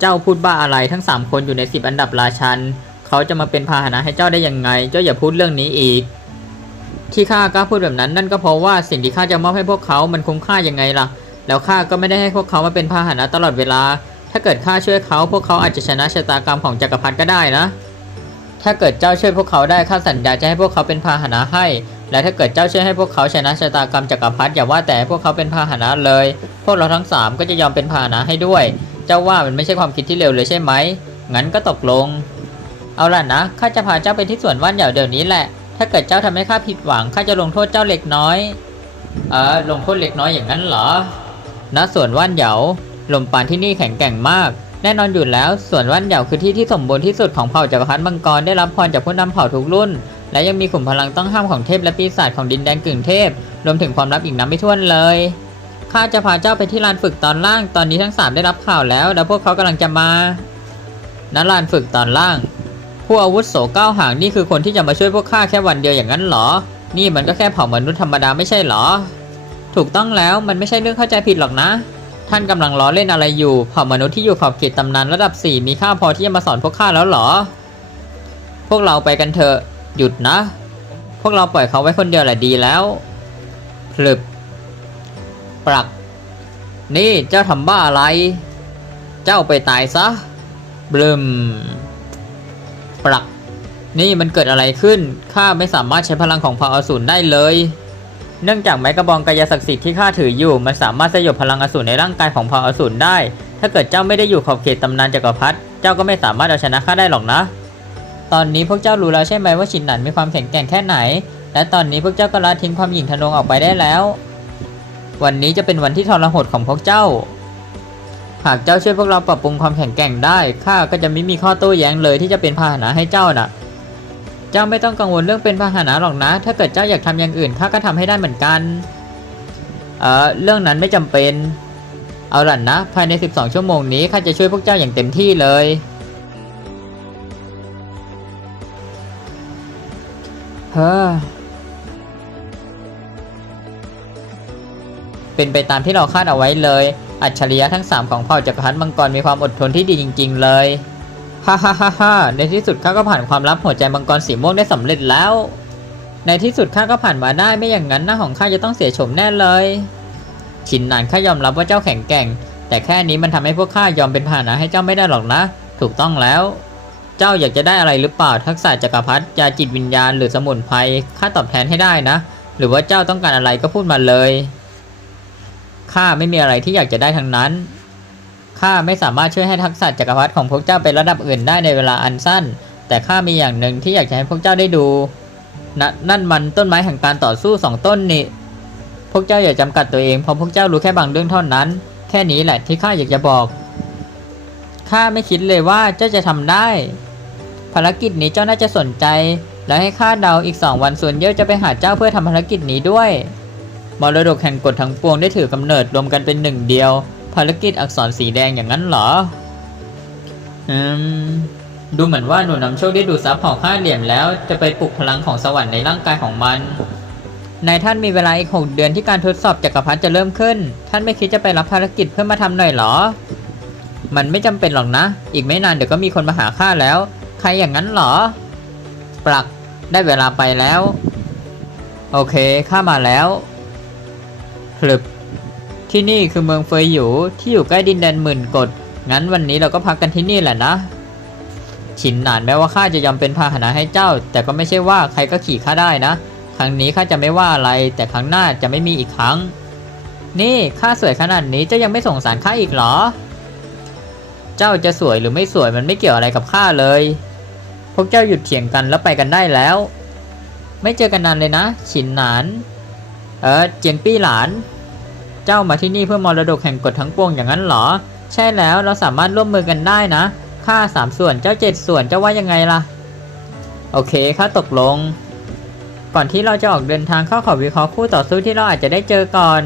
เจ้าพูดบ้าอะไรทั้ง 3 คนอยู่ใน10อันดับราชัน เขาจะมาเป็นพาหนะให้เจ้าได้ยังไง เจ้าอย่าพูดเรื่องนี้อีก ที่ข้ากล้าพูดแบบนั้นนั่นก็เพราะว่าสิ่งที่ข้าจะมอบให้พวกเขา มันคุ้มค่ายังไงล่ะ แล้วข้าก็ไม่ได้ให้พวกเขามาเป็นพาหนะตลอดเวลา ถ้าเกิดข้าช่วยเขา พวกเขาอาจจะชนะชะตากรรมของจักรพรรดิก็ได้นะ ถ้าเกิดเจ้าช่วยพวกเขาได้ข้าสัญญาจะให้พวกเขาเป็นพาหนะให้ และถ้าเกิดเจ้าช่วยให้พวกเขาชนะชะตากรรมจักรพรรดิอย่าว่าแต่ให้พวกเขาเป็นพาหนะเลย พวกเราทั้งสามก็จะยอมเป็นพาหนะให้ด้วย เจ้าว่ามันไม่ใช่ความคิดที่เร็วเลยใช่ไหม งั้นก็ตกลง เอาล่ะนะ ข้าจะพาเจ้าไปที่สวนว่านเหยาเดี๋ยวนี้แหละ ถ้าเกิดเจ้าทำให้ข้าผิดหวัง ข้าจะลงโทษเจ้าเล็กน้อย เออลงโทษเล็กน้อยอย่างนั้นเหรอณสวนว่านเหยาลมปานที่นี่แข็งแกร่งมาก แน่นอนอยู่แล้วสวนว่านเหยาคือที่ที่สมบูรณ์ที่สุดของเผ่าจักรพรรดิมังกรได้รับพรจากผู้นำเผ่าทุกรุ่น และยังมีขุมพลังต้องห้ามของเทพและปีศาจของดินแดนกึ่งเทพ รวมถึงความลับอีกนับไม่ถ้วนเลย ข้าจะพาเจ้าไปที่ลานฝึกตอนล่าง ตอนนี้ทั้งสามได้รับข่าวแล้ว แล้วพวกเขากำลังจะมา ณ ลานฝึกตอนล่าง ผู้อาวุธโสเก้าหางนี่คือคนที่จะมาช่วยพวกข้าแค่วันเดียวอย่างนั้นเหรอ นี่มันก็แค่เผ่ามนุษย์ธรรมดาไม่ใช่เหรอ ถูกต้องแล้วมันไม่ใช่เรื่องเข้าใจผิดหรอกนะ ท่านกำลังล้อเล่นอะไรอยู่ เผ่ามนุษย์ที่อยู่ขอบเขตตำนานระดับ 4 มีค่าพอที่จะมาสอนพวกข้าแล้วเหรอ พวกเราไปกันเถอะ หยุดนะ พวกเราปล่อยเขาไว้คนเดียวแหละดีแล้วพลึบ ปรัก นี่เจ้าทำบ้าอะไร เจ้าไปตายซะบลึมปรัก นี่มันเกิดอะไรขึ้น ข้าไม่สามารถใช้พลังของเผ่าอสูรได้เลย เนื่องจากไม้กระบองกายศักดิ์สิทธิ์ที่ข้าถืออยู่ มันสามารถสยบพลังอสูรในร่างกายของเผ่าอสูรได้ ถ้าเกิดเจ้าไม่ได้อยู่ขอบเขตตำนานจักรพรรดิ เจ้าก็ไม่สามารถเอาชนะข้าได้หรอกนะ ตอนนี้พวกเจ้ารู้แล้วใช่ไหมว่าชินหนันมีความแข็งแกร่งแค่ไหน และตอนนี้พวกเจ้าก็ละทิ้งความหยิ่งทะนงออกไปได้แล้ว วันนี้จะเป็นวันที่ทรหดของพวกเจ้า หากเจ้าช่วยพวกเราปรับปรุงความแข็งแกร่งได้ ข้าก็จะไม่มีข้อโต้แย้งเลยที่จะเป็นพาหนะให้เจ้าน่ะ เจ้าไม่ต้องกังวลเรื่องเป็นพาหนะหรอกนะ ถ้าเกิดเจ้าอยากทำอย่างอื่นข้าก็ทำให้ได้เหมือนกัน เออเรื่องนั้นไม่จำเป็น เอาล่ะนะ ภายใน 12 ชั่วโมงนี้ข้าจะช่วยพวกเจ้าอย่างเต็มที่เลยเฮ้อ เป็นไปตามที่เราคาดเอาไว้เลย อัจฉริยะทั้ง 3 ของเผ่าจักรพรรดิมังกรมีความอดทนที่ดีจริง ๆ เลยฮ่าฮ่าฮ่าฮ่าในที่สุดข้าก็ผ่านความลับหัวใจมังกรสีม่วงได้สำเร็จแล้ว ในที่สุดข้าก็ผ่านมาได้ไม่อย่างนั้นหน้าของข้าจะต้องเสียโฉมแน่เลย ชินนานข้ายอมรับว่าเจ้าแข็งแกร่ง แต่แค่นี้มันทำให้พวกข้ายอมเป็นพานะให้เจ้าไม่ได้หรอกนะ ถูกต้องแล้ว เจ้าอยากจะได้อะไรหรือเปล่าทักษะจักรพรรดิยาจิตวิญญาณหรือสมุนไพรข้าตอบแทนให้ได้นะ หรือว่าเจ้าต้องการอะไรก็พูดมาเลย ข้าไม่มีอะไรที่อยากจะได้ทั้งนั้น ข้าไม่สามารถช่วยให้ทักษะจักรพรรดิของพวกเจ้าเป็นระดับอื่นได้ในเวลาอันสั้น แต่ข้ามีอย่างหนึ่งที่อยากจะให้พวกเจ้าได้ดูนนั่นมันต้นไม้แห่งการต่อสู้สองต้นนี่ พวกเจ้าอย่าจำกัดตัวเองเพราะพวกเจ้ารู้แค่บางเรื่องเท่านั้น แค่นี้แหละที่ข้าอยากจะบอก ข้าไม่คิดเลยว่าเจ้าจะทำได้ ภารกิจนี้เจ้าน่าจะสนใจ และให้ข้าเดาอีกสองวันส่วนเยอะจะไปหาเจ้าเพื่อทำภารกิจนี้ด้วย มรดกแห่งกฎทั้งปวงได้ถือกำเนิดรวมกันเป็นหนึ่งเดียว ภารกิจอักษรสีแดงอย่างนั้นเหรอ อืม ดูเหมือนว่าหนูนำโชคได้ดูดซับของห้าเหลี่ยมแล้ว จะไปปลุกพลังของสวรรค์ในร่างกายของมันนายท่านมีเวลาอีกหกเดือนที่การทดสอบจักรพรรดิจะเริ่มขึ้น ท่านไม่คิดจะไปรับภารกิจเพื่อมาทำหน่อยเหรอ มันไม่จำเป็นหรอกนะ อีกไม่นานเดี๋ยวก็มีคนมาหาข้าแล้ว ใครอย่างนั้นเหรอ ปลักได้เวลาไปแล้ว โอเคข้ามาแล้ว พลึบที่นี่คือเมืองเฟยหยูที่อยู่ใกล้ดินแดนหมื่นกฎงั้นวันนี้เราก็พักกันที่นี่แหละนะฉินหนานแม้ว่าข้าจะยอมเป็นพาหนะให้เจ้า แต่ก็ไม่ใช่ว่าใครก็ขี่ข้าได้นะ ครั้งนี้ข้าจะไม่ว่าอะไร แต่ครั้งหน้าจะไม่มีอีกครั้ง นี่ข้าสวยขนาดนี้เจ้ายังไม่สงสารข้าอีกเหรอ เจ้าจะสวยหรือไม่สวยมันไม่เกี่ยวอะไรกับข้าเลย พวกเจ้าหยุดเถียงกันแล้วไปกันได้แล้ว ไม่เจอกันนานเลยนะ ฉินหนาน เออเจียงปี้หลาน เจ้ามาที่นี่เพื่อมรดกแห่งกฎทั้งปวงอย่างนั้นเหรอ ใช่แล้วเราสามารถร่วมมือกันได้นะข้าสามส่วนเจ้าเจ็ดส่วนเจ้าว่ายังไงล่ะ โอเคข้าตกลง ก่อนที่เราจะออกเดินทางเข้าขอวิเคราะห์คู่ต่อสู้ที่เราอาจจะได้เจอก่อน